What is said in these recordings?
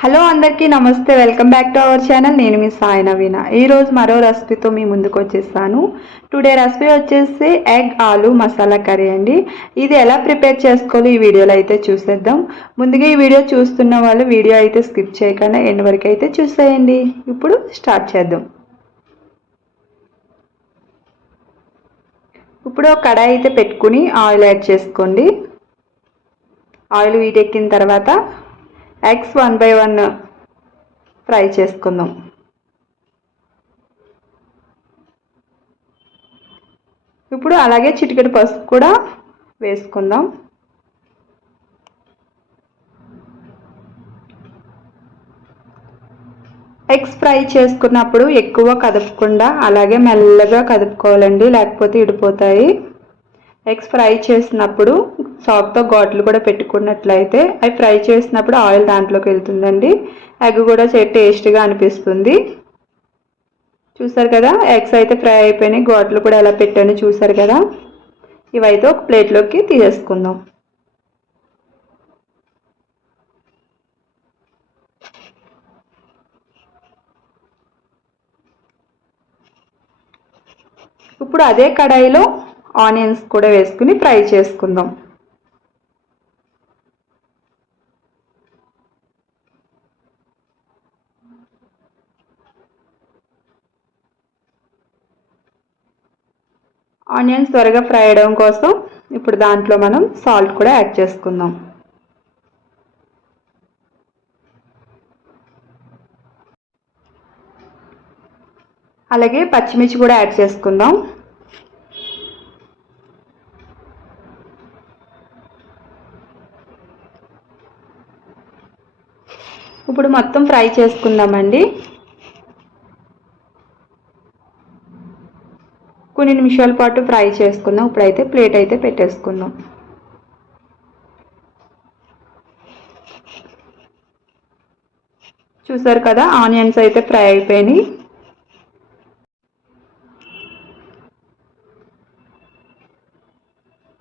Hello అందరికీ నమస్తే welcome back to our channel. నేను మీ సాయి నవీన. ఈరోజు మరో రెసిపీతో మీ ముందుకు వచ్చేసాను. టుడే రెసిపీ వచ్చేసి ఎగ్ ఆలు మసాలా కర్రీ అండి. ఇది ఎలా ప్రిపేర్ చేసుకోవాలో ఈ వీడియోలో అయితే చూసేద్దాం. ముందుగా ఈ వీడియో చూస్తున్న వాళ్ళు వీడియో అయితే స్కిప్ చేయకుండా ఎండ్ వరకు అయితే చూసేయండి. ఇప్పుడు స్టార్ట్ చేద్దాం. ఇప్పుడు ఒక కడాయి అయితే పెట్టుకుని ఆయిల్ యాడ్ చేసుకోండి. ఆయిల్ వీటెక్కిన తర్వాత eggs one by one fry చేసుకుందాం. ఇప్పుడు అలాగే చిటికెడు పసుపు కూడా వేసుకుందాం. ఎగ్స్ ఫ్రై చేసుకున్నప్పుడు ఎక్కువ కదపకుండా అలాగే మెల్లగా కదుపుకోవాలండి లేకపోతే ఇడిపోతాయి. ఎగ్స్ ఫ్రై చేసినప్పుడు సాఫ్ట్తో ఘాట్లు కూడా పెట్టుకున్నట్లయితే అవి ఫ్రై చేసినప్పుడు ఆయిల్ దాంట్లోకి వెళ్తుందండి. ఎగ్ కూడా టేస్ట్గా అనిపిస్తుంది. చూసారు కదా? ఎగ్స్ అయితే ఫ్రై అయిపోయినాయి. ఘాట్లు కూడా ఎలా పెట్టాను చూసారు కదా? ఇవైతే ఒక ప్లేట్లోకి తీసేసుకుందాం. ఇప్పుడు అదే కడాయిలో ఆనియన్స్ కూడా వేసుకుని ఫ్రై చేసుకుందాం. ఆనియన్స్ త్వరగా ఫ్రై అవ్వడం కోసం ఇప్పుడు దాంట్లో మనం సాల్ట్ కూడా యాడ్ చేసుకుందాం. అలాగే పచ్చిమిర్చి కూడా యాడ్ చేసుకుందాం. ఇప్పుడు మొత్తం ఫ్రై చేసుకుందామండి. కొన్ని నిమిషాల పాటు ఫ్రై చేసుకుందాం. ఇప్పుడైతే ప్లేట్ అయితే పెట్టేసుకుందాం. చూసారు కదా ఆనియన్స్ అయితే ఫ్రై అయిపోయినాయి.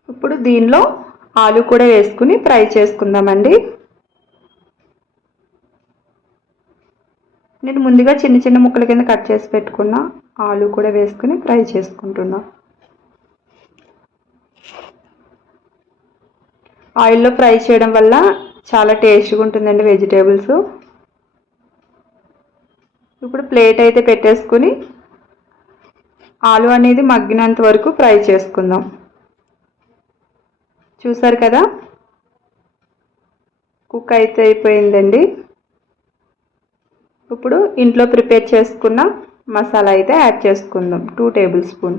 ఇప్పుడు దీనిలో ఆలు కూడా వేసుకుని ఫ్రై చేసుకుందామండి. నేను ముందుగా చిన్న చిన్న ముక్కల కింద కట్ చేసి పెట్టుకున్న ఆలు కూడా వేసుకుని ఫ్రై చేసుకుంటున్నా. ఆయిల్లో ఫ్రై చేయడం వల్ల చాలా టేస్ట్గా ఉంటుందండి వెజిటేబుల్స్. ఇప్పుడు ప్లేట్ అయితే పెట్టేసుకుని ఆలు అనేది మగ్గినంత వరకు ఫ్రై చేసుకుందాం. చూసారు కదా? కుక్ అయితే అయిపోయిందండి. ఇప్పుడు ఇంట్లో ప్రిపేర్ చేసుకున్న మసాలా అయితే యాడ్ చేసుకుందాం. టూ టేబుల్ స్పూన్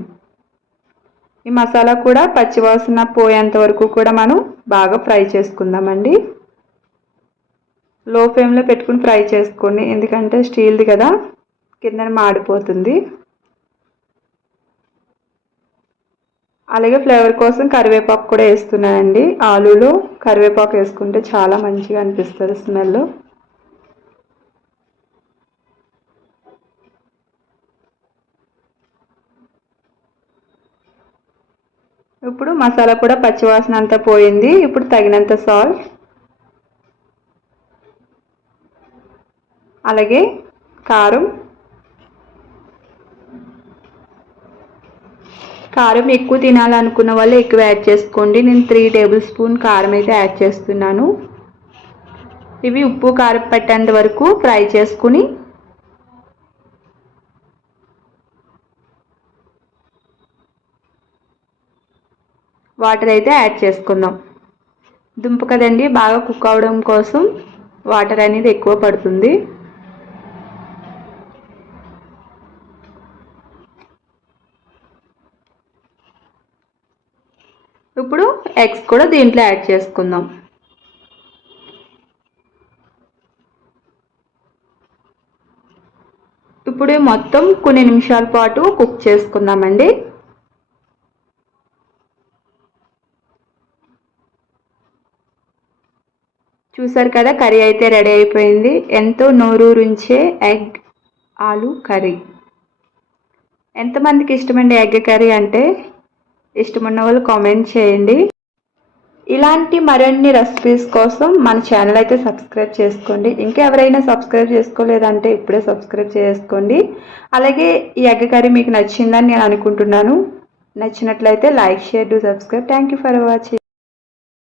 ఈ మసాలా కూడా పచ్చివాసన పోయేంత వరకు కూడా మనం బాగా ఫ్రై చేసుకుందామండి. లో ఫ్లేమ్లో పెట్టుకుని ఫ్రై చేసుకోండి. ఎందుకంటే స్టీల్ది కదా కింద మాడిపోతుంది. అలాగే ఫ్లేవర్ కోసం కరివేపాకు కూడా వేస్తున్నానండి. ఆలూలు కరివేపాకు వేసుకుంటే చాలా మంచిగా అనిపిస్తుంది స్మెల్. ఇప్పుడు మసాలా కూడా పచ్చివాసన అంతా పోయింది. ఇప్పుడు తగినంత సాల్ట్ అలాగే కారం. కారం ఎక్కువ తినాలనుకున్న వాళ్ళు ఎక్కువ యాడ్ చేసుకోండి. నేను త్రీ టేబుల్ స్పూన్ కారం అయితే యాడ్ చేస్తున్నాను. ఇవి ఉప్పు కారం పట్టేంత వరకు ఫ్రై చేసుకుని వాటర్ అయితే యాడ్ చేసుకుందాం. దుంప కదండి బాగా కుక్ అవడం కోసం వాటర్ అనేది ఎక్కువ పడుతుంది. ఇప్పుడు ఎగ్స్ కూడా దీంట్లో యాడ్ చేసుకుందాం. ఇప్పుడు మొత్తం కొన్ని నిమిషాల పాటు కుక్ చేసుకుందామండి. చూసారు కదా కర్రీ అయితే రెడీ అయిపోయింది. ఎంతో నోరూరుంచే ఎగ్ ఆలు కర్రీ. ఎంతమందికి ఇష్టమండి ఎగ్ కర్రీ అంటే? ఇష్టమున్న వాళ్ళు కామెంట్ చేయండి. ఇలాంటి మరిన్ని రెసిపీస్ కోసం మన ఛానల్ అయితే సబ్స్క్రైబ్ చేసుకోండి. ఇంకా ఎవరైనా సబ్స్క్రైబ్ చేసుకోలేదంటే ఇప్పుడే సబ్స్క్రైబ్ చేసుకోండి. అలాగే ఈ ఎగ్ కర్రీ మీకు నచ్చిందని నేను అనుకుంటున్నాను. నచ్చినట్లయితే like share to subscribe. Thank you for watching.